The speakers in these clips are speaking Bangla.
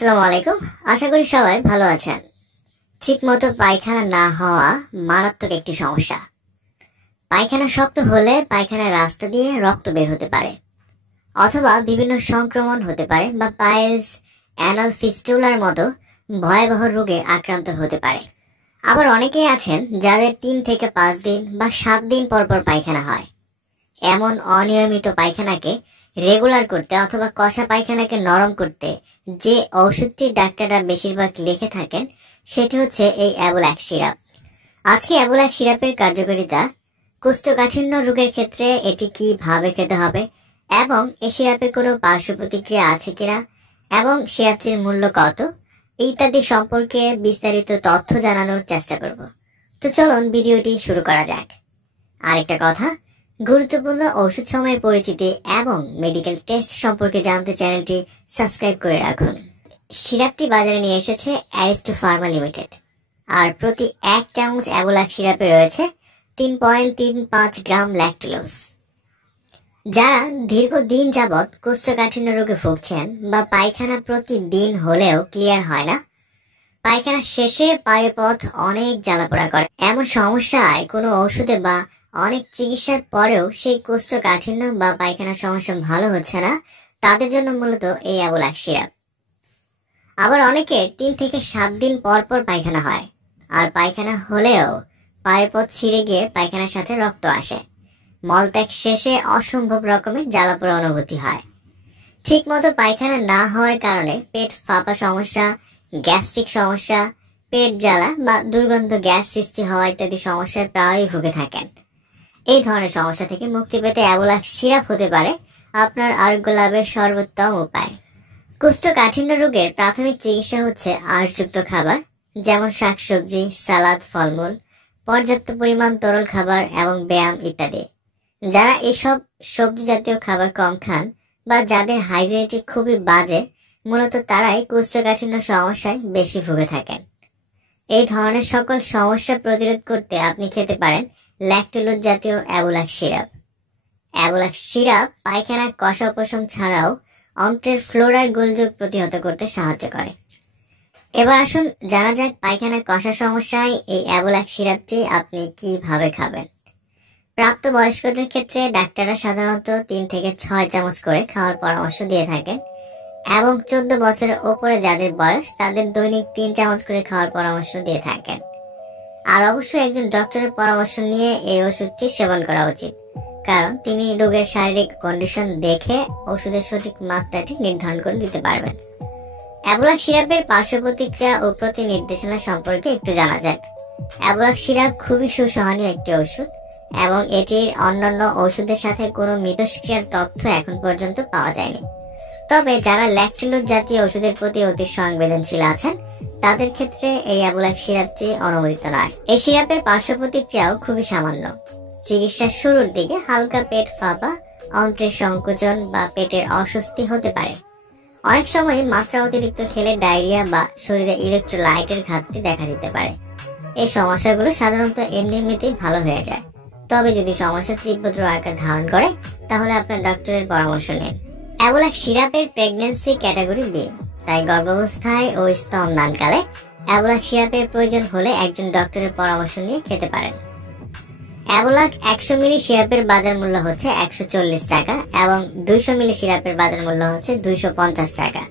আসসালামু আলাইকুম। আশা করি সবাই ভালো আছেন। ঠিকমতো পায়খানা না হওয়া মারাত্মক একটি সমস্যা। পায়খানা শক্ত হলে পায়খানার রাস্তা দিয়ে রক্ত বের হতে পারে, অথবা বিভিন্ন সংক্রমণ হতে পারে বা পাইলস, অ্যানাল ফিস্টুলার মতো ভয়াবহ রোগে আক্রান্ত হতে পারে। আবার অনেকেই আছেন যাদের 3 থেকে 5 দিন বা 7 দিন পর পর পায়খানা হয়। এমন অনিয়মিত পায়খানাকে রেগুলার করতে অথবা কষা পায়খানাকে নরম করতে যে ঔষধটি ডাক্তাররা বেশিরভাগ লিখে থাকেন সেটি হচ্ছে এই অ্যাবোল্যাক সিরাপ। আজকে অ্যাবোল্যাক সিরাপের কার্যকারিতা, কোষ্ঠকাঠিন্য রোগের ক্ষেত্রে এটি কিভাবে খেতে হবে এবং এই সিরাপের কোনো পার্শ্ব প্রতিক্রিয়া আছে কিনা এবং সিরাপটির মূল্য কত ইত্যাদি সম্পর্কে বিস্তারিত তথ্য জানানোর চেষ্টা করব। তো চলুন ভিডিওটি শুরু করা যাক। আরেকটা কথা, গুরুত্বপূর্ণ ঔষধ সময়ের পরিচিতি এবং মেডিকেল টেস্ট সম্পর্কে জানতে চ্যানেলটি সাবস্ক্রাইব করে রাখুন। সিরাপটি বাজারে নিয়ে এসেছে অ্যারিস্টো ফার্মা লিমিটেড, আর প্রতি 1 চামচ অ্যাবোল্যাক সিরাপে রয়েছে 3.35 গ্রাম ল্যাকটোলোজ। যারা দীর্ঘদিন যাবৎ কোষ্ঠকাঠিন্য রোগে ভুগছেন বা পায়খানা প্রতিদিন হলেও ক্লিয়ার হয় না, পায়খানা শেষে পায়ুপথ অনেক জ্বালাপোড়া করে, এমন সমস্যায় কোনো ওষুধে বা অনেক চিকিৎসার পরেও সেই কোষ্ঠকাঠিন্য বা পায়খানার সমস্যা ভালো হচ্ছে না, তাদের জন্য মূলত এই অ্যাবোল্যাক সিরাপ। আবার অনেকে 3 থেকে 7 দিন পর পর পায়খানা হয়, আর পায়খানা হলেও পায়ুপথ ছিঁড়ে গিয়ে পায়খানার সাথে রক্ত আসে। মলত্যাগ শেষে অসম্ভব রকমের জ্বালাপোড়া অনুভূতি হয়। ঠিক মতো পায়খানা না হওয়ার কারণে পেট ফাঁপা সমস্যা, গ্যাস্ট্রিক সমস্যা, পেট জ্বালা বা দুর্গন্ধ গ্যাস সৃষ্টি হওয়া ইত্যাদি সমস্যায় প্রায়ই ভুগে থাকেন। এই ধরনের সমস্যা থেকে মুক্তি পেতে অ্যাবোল্যাক সিরাপ হতে পারে আপনার আরোগ্য লাভের সর্বোত্তম উপায়। কোষ্ঠকাঠিন্য রোগের প্রাথমিক চিকিৎসা হচ্ছে আঁশযুক্ত খাবার, যেমন শাকসবজি, সালাদ, ফলমূল, পর্যাপ্ত পরিমাণ তরল খাবার এবং ব্যায়াম ইত্যাদি। যারা এসব সবজি জাতীয় খাবার কম খান বা যাদের হাইজিনিটি খুবই বাজে, মূলত তারাই কোষ্ঠকাঠিন্য সমস্যায় বেশি ভুগে থাকেন। এই ধরনের সকল সমস্যা প্রতিরোধ করতে আপনি খেতে পারেন ল্যাকটোলোজ জাতীয় অ্যাবোল্যাক সিরাপ। অ্যাবোল্যাক সিরাপ পায়খানা কষা উপশম ছাড়াও অন্ত্রের ফ্লোরার গোলযোগ প্রতিহত করতে সাহায্য করে। এবার আসুন জানা যাক পায়খানা কষা সমস্যায় এই অ্যাবোল্যাক সিরাপটি আপনি কিভাবে খাবেন। প্রাপ্তবয়স্কদের ক্ষেত্রে ডাক্তাররা সাধারণত 3 থেকে 6 চামচ করে খাওয়ার পরামর্শ দিয়ে থাকেন, এবং 14 বছরের ওপরে যাদের বয়স তাদের দৈনিক 3 চামচ করে খাওয়ার পরামর্শ দিয়ে থাকেন। আর অবশ্যই একজন ডক্টরের পরামর্শ নিয়ে এই ওষুধটি সেবন করা উচিত, কারণ তিনি রোগের শারীরিক কন্ডিশন দেখে ওষুধের সঠিক মাত্রাটি নির্ধারণ করে দিতে পারবেন। অ্যাবোল্যাক সিরাপের পার্শ্ব প্রতিক্রিয়া ও প্রতি নির্দেশনা সম্পর্কে একটু জানা যাক। অ্যাবোল্যাক সিরাপ খুবই সুসহনীয় একটি ওষুধ এবং এটির অন্যান্য ওষুধের সাথে কোনো মিথস্ক্রিয়ার তথ্য এখন পর্যন্ত পাওয়া যায়নি। তবে যারা ল্যাকটোলোজ জাতীয় ওষুধের প্রতি অতি সংবেদনশীল আছেন তাদের ক্ষেত্রে এই অ্যাবোল্যাক সিরাপটি অনুমোদিত নয়। এই সিরাপের পার্শ্ব প্রতিক্রিয়াও খুবই সামান্য। চিকিৎসার শুরুর দিকে হালকা পেট ফাঁপা, অন্ত্রের সংকোচন বা পেটের অস্বস্তি হতে পারে। অনেক সময় মাত্রা অতিরিক্ত খেলে ডায়রিয়া বা শরীরে ইলেকট্রোলাইটের ঘাটতি দেখা দিতে পারে। এই সমস্যাগুলো সাধারণত এমনিতেই ভালো হয়ে যায়, তবে যদি সমস্যা তীব্র আকার ধারণ করে তাহলে আপনার ডক্টরের পরামর্শ নিন। অ্যাবোল্যাক সিরাপের প্রেগন্যান্সি ক্যাটাগরি বি, তাই গর্ভাবস্থায় ও স্তনদানকালে অ্যাবোল্যাক সিরাপের প্রয়োজন হলে একজন ডক্টরের পরামর্শ নিয়ে খেতে পারেন। অ্যাবোল্যাক 100 মিলি সিরাপের বাজার মূল্য হচ্ছে 140 টাকা এবং 200 মিলি সিরাপের বাজার মূল্য হচ্ছে 250 টাকা।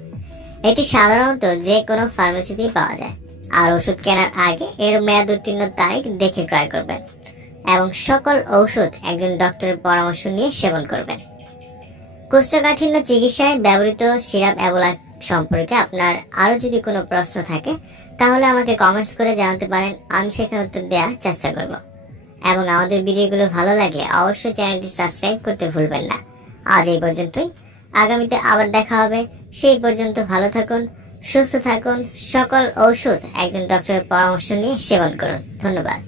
এটি সাধারণত যে কোনো ফার্মেসিতেই পাওয়া যায়, আর ওষুধ কেনার আগে এর মেয়াদ উত্তীর্ণ তারিখ দেখে ক্রয় করবেন এবং সকল ঔষধ একজন ডক্টরের পরামর্শ নিয়ে সেবন করবেন। কোষ্ঠকাঠিন্য চিকিৎসায় ব্যবহৃত সিরাপ অ্যাবোল্যাক সম্পর্কে আপনার আরো যদি কোনো প্রশ্ন থাকে তাহলে আমাকে কমেন্টস করে জানাতে পারেন, আমি সেখানে উত্তর দেওয়ার চেষ্টা করব। এবং আমাদের ভিডিওগুলো ভালো লাগলে অবশ্যই চ্যানেলটি সাবস্ক্রাইব করতে ভুলবেন না। আজ এই পর্যন্তই, আগামীতে আবার দেখা হবে। সেই পর্যন্ত ভালো থাকুন, সুস্থ থাকুন। সকল ঔষধ একজন ডক্টরের পরামর্শ নিয়ে সেবন করুন। ধন্যবাদ।